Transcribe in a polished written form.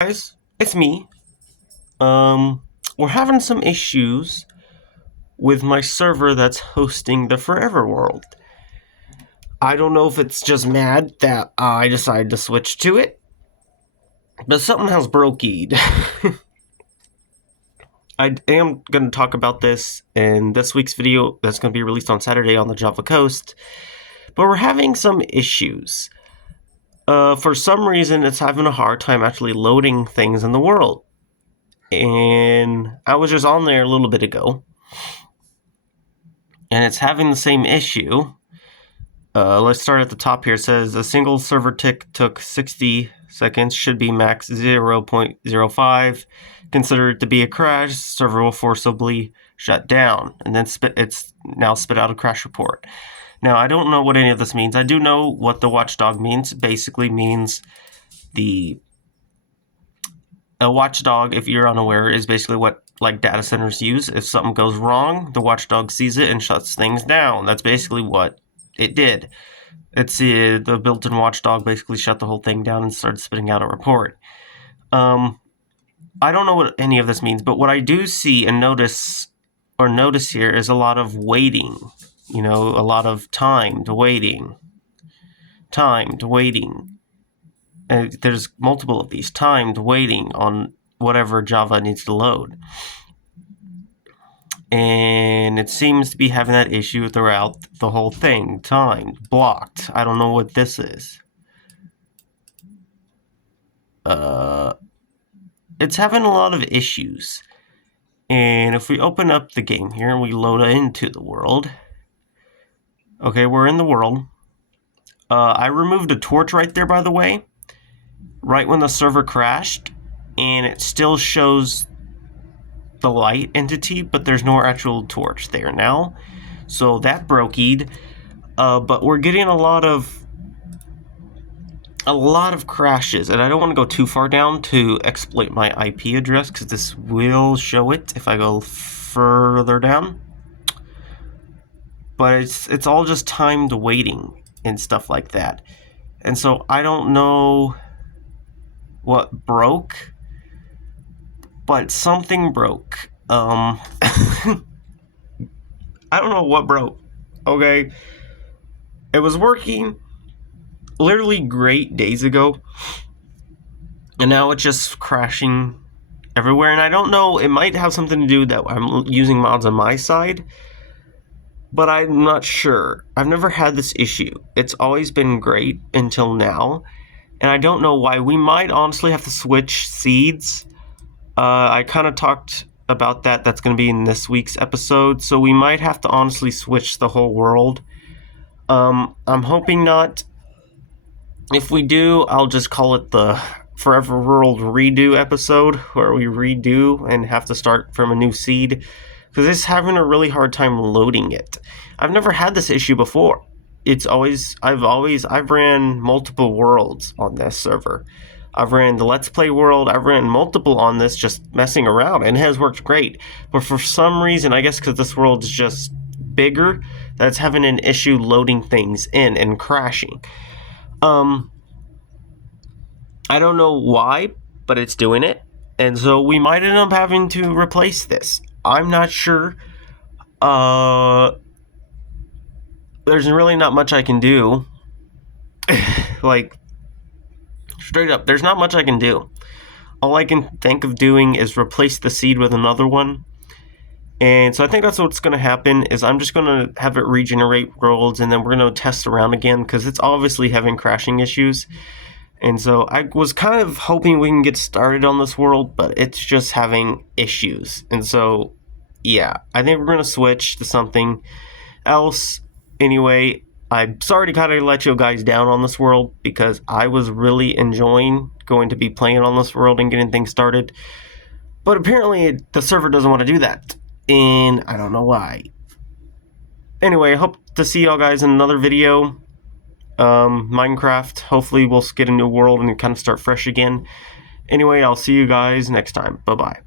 Guys, it's me. We're having some issues with my server that's hosting the Forever World. I don't know if it's just mad that I decided to switch to it, but something has brokeed. I am going to talk about this in this week's video that's going to be released on Saturday on the Java Coast, but we're having some issues. For some reason, it's having a hard time actually loading things in the world. And I was just on there a little bit ago, and it's having the same issue. Let's start at the top here. It says a single server tick took 60 seconds, should be max 0.05. Consider it to be a crash, server will forcibly shut down. And then it's now spit out a crash report. Now, I don't know what any of this means. I do know what the watchdog means. It basically means a watchdog, if you're unaware, is basically what like data centers use. If something goes wrong, the watchdog sees it and shuts things down. That's basically what it did. It's the built-in watchdog basically shut the whole thing down and started spitting out a report. I don't know what any of this means, but what I do see and notice here is a lot of waiting. You know, a lot of timed waiting. There's multiple of these timed waiting on whatever Java needs to load. And it seems to be having that issue throughout the whole thing. Timed, blocked. I don't know what this is. It's having a lot of issues. And if we open up the game here and we load into the world. Okay, we're in the world. I removed a torch right there, by the way, right when the server crashed, and it still shows the light entity, but there's no actual torch there now. So that brokeed. But we're getting a lot of crashes, and I don't want to go too far down to exploit my IP address because this will show it if I go further down. But it's all just timed waiting and stuff like that. And so I don't know what broke, but something broke. I don't know what broke. Okay. It was working literally great days ago, and now it's just crashing everywhere. And I don't know, it might have something to do that I'm using mods on my side, but I'm not sure. I've never had this issue. It's always been great until now, and I don't know why. We might honestly have to switch seeds. I kind of talked about that. That's going to be in this week's episode, so we might have to honestly switch the whole world. I'm hoping not. If we do, I'll just call it the Forever World redo episode, where we redo and have to start from a new seed, because it's having a really hard time loading it. I've never had this issue before. I've ran multiple worlds on this server. I've ran the Let's Play world, I've ran multiple on this just messing around, and it has worked great. But for some reason, I guess because this world is just bigger, that's having an issue loading things in and crashing. I don't know why, but it's doing it. And so we might end up having to replace this. I'm not sure. There's really not much I can do. Like, straight up, there's not much I can do. All I can think of doing is replace the seed with another one. And so I think that's what's going to happen, is I'm just going to have it regenerate worlds, and then we're going to test around again, because it's obviously having crashing issues. And so I was kind of hoping we can get started on this world, but it's just having issues. And so, yeah, I think we're going to switch to something else. Anyway, I'm sorry to kind of let you guys down on this world, because I was really enjoying going to be playing on this world and getting things started. But apparently the server doesn't want to do that, and I don't know why. Anyway, I hope to see y'all guys in another video. Minecraft, hopefully we'll get a new world and kind of start fresh again. Anyway, I'll see you guys next time. Bye-bye.